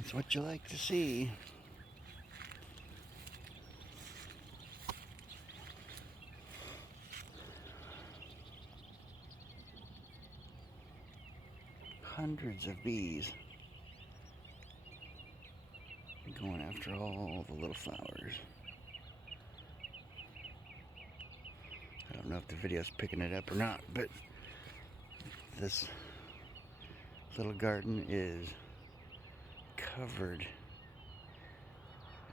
That's what you like to see. Hundreds of bees going after all the little flowers. I don't know if the video's picking it up or not, but this little garden is covered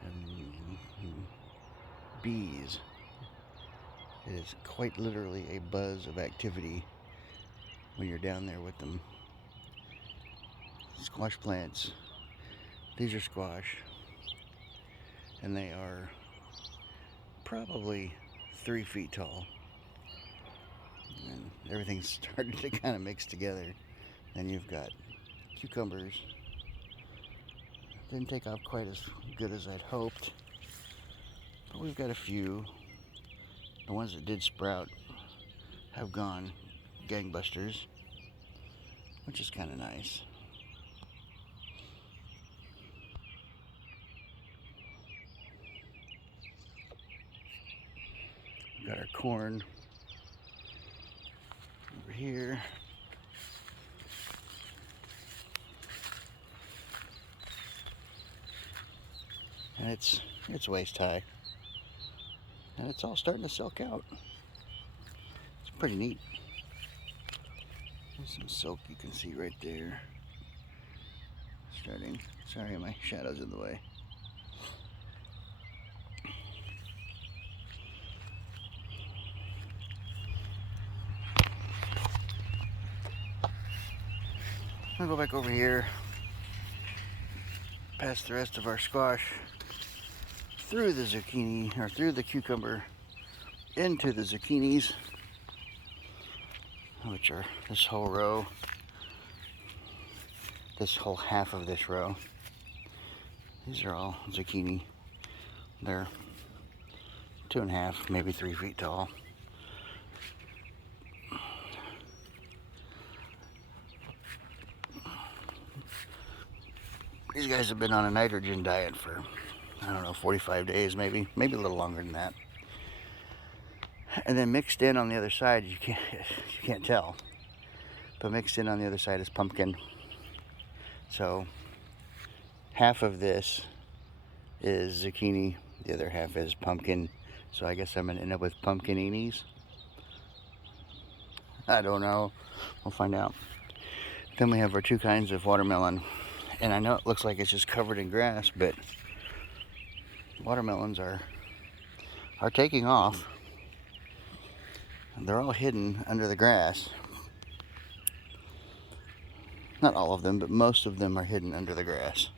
in bees. It is quite literally a buzz of activity when you're down there with them. Squash plants. These are squash, and they are probably 3 feet tall. And everything's starting to kind of mix together. Then you've got cucumbers. Didn't take off quite as good as I'd hoped, but we've got a few. The ones that did sprout have gone gangbusters, which is kind of nice. We've got our corn over here. And it's waist high. And it's all starting to silk out. It's pretty neat. There's some silk you can see right there. Starting. Sorry, my shadow's in the way. I'll go back over here, past the rest of our squash, through the zucchini, or through the cucumber, into the zucchinis, which are this whole row, this whole half of this row. These are all zucchini. They're 2.5, maybe 3 feet tall. These guys have been on a nitrogen diet for, I don't know, 45 days maybe a little longer than that. And then mixed in on the other side, you can't tell, but mixed in on the other side is pumpkin. So half of this is zucchini, the other half is pumpkin. So I guess I'm gonna end up with pumpkininis. I don't know, we'll find out. Then we have our 2 kinds of watermelon. And I know it looks like it's just covered in grass, but watermelons are taking off. And they're all hidden under the grass. Not all of them, but most of them are hidden under the grass.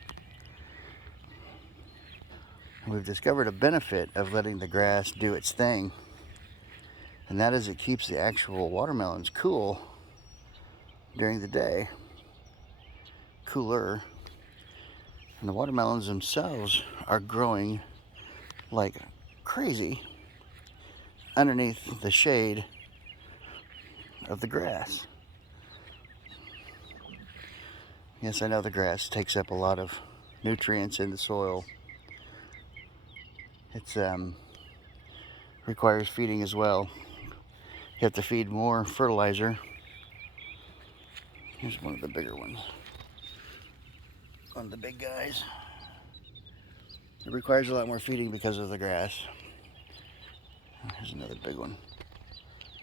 And we've discovered a benefit of letting the grass do its thing. And that is it keeps the actual watermelons cool during the day. Cooler. And the watermelons themselves are growing like crazy underneath the shade of the grass. Yes, I know the grass takes up a lot of nutrients in the soil. It's requires feeding as well. You have to feed more fertilizer. Here's one of the bigger ones. One of the big guys. It requires a lot more feeding because of the grass. Here's another big one.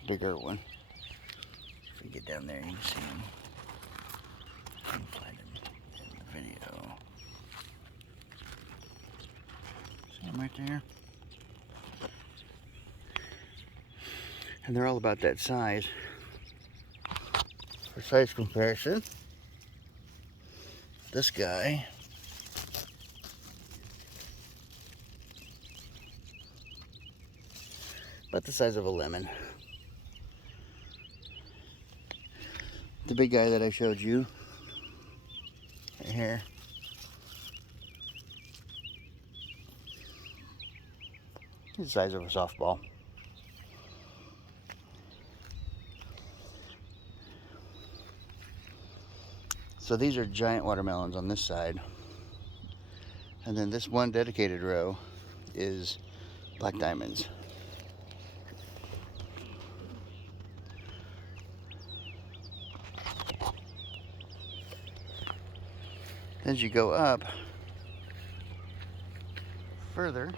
Bigger one. If you get down there, you can see him. I can find him in the video. See him right there? And they're all about that size. For size comparison, this guy about the size of a lemon. The big guy that I showed you right here, the size of a softball. So these are giant watermelons on this side. And then this one dedicated row is black diamonds. As you go up further,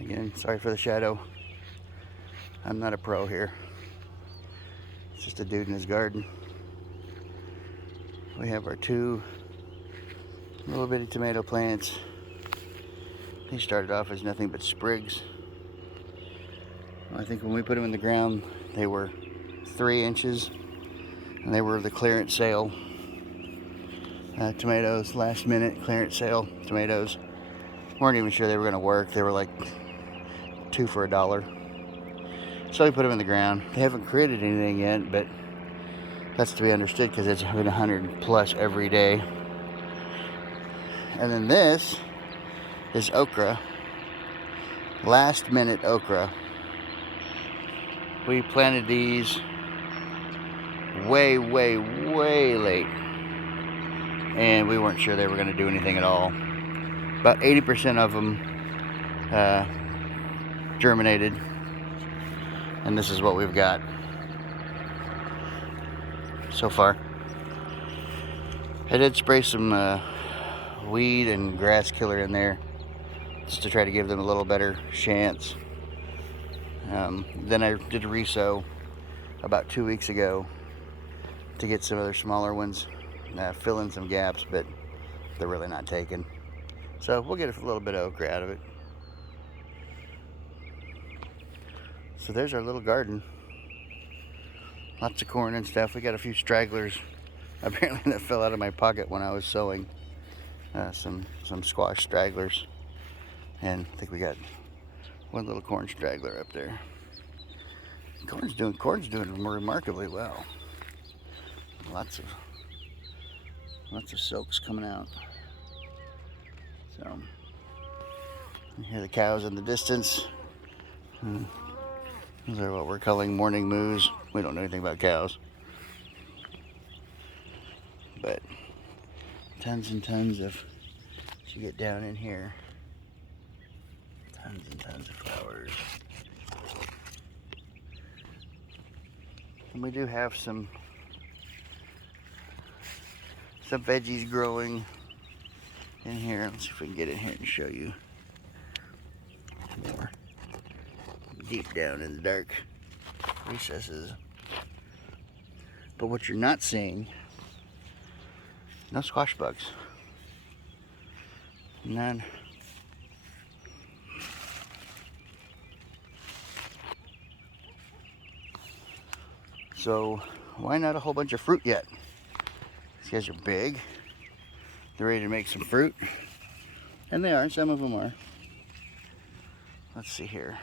again, sorry for the shadow. I'm not a pro here. It's just a dude in his garden. We have our 2 little bitty tomato plants. They started off as nothing but sprigs. I think when we put them in the ground, they were 3 inches, and they were the clearance sale tomatoes, last minute clearance sale tomatoes. Weren't even sure they were going to work. They were like 2 for $1. So we put them in the ground. They haven't created anything yet, but that's to be understood because it's been 100 plus every day. And then this is okra, last minute okra. We planted these way late, and we weren't sure they were going to do anything at all. About 80% of them germinated, and this is what we've got so far. I did spray some weed and grass killer in there just to try to give them a little better chance. Then I did a resow about 2 weeks ago to get some other smaller ones, fill in some gaps, but they're really not taking. So we'll get a little bit of okra out of it. So there's our little garden. Lots of corn and stuff. We got a few stragglers apparently that fell out of my pocket when I was sowing. Some squash stragglers. And I think we got one little corn straggler up there. Corn's doing remarkably well. Lots of silks coming out. So you hear the cows in the distance. Those are what we're calling morning moos. We don't know anything about cows, but tons and tons of, as you get down in here, tons and tons of flowers. And we do have some veggies growing in here. Let's see if we can get in here and show you more deep down in the dark recesses. But what you're not seeing, no squash bugs. None. So why not a whole bunch of fruit yet? These guys are big. They're ready to make some fruit. And they are, some of them are. Let's see here.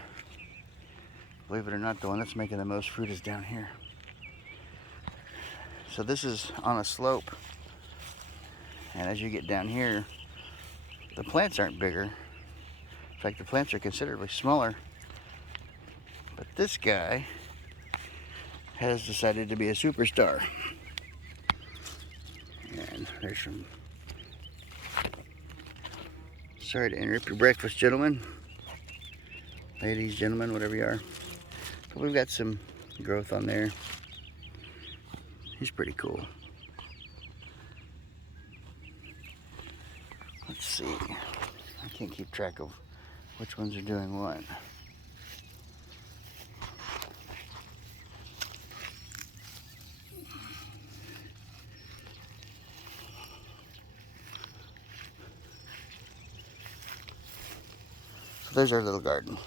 Believe it or not, the one that's making the most fruit is down here. So this is on a slope. And as you get down here, the plants aren't bigger. In fact, the plants are considerably smaller. But this guy has decided to be a superstar. And there's some. Sorry to interrupt your breakfast, gentlemen. Ladies, gentlemen, whatever you are. But we've got some growth on there. He's pretty cool. Let's see. I can't keep track of which ones are doing what. So there's our little garden.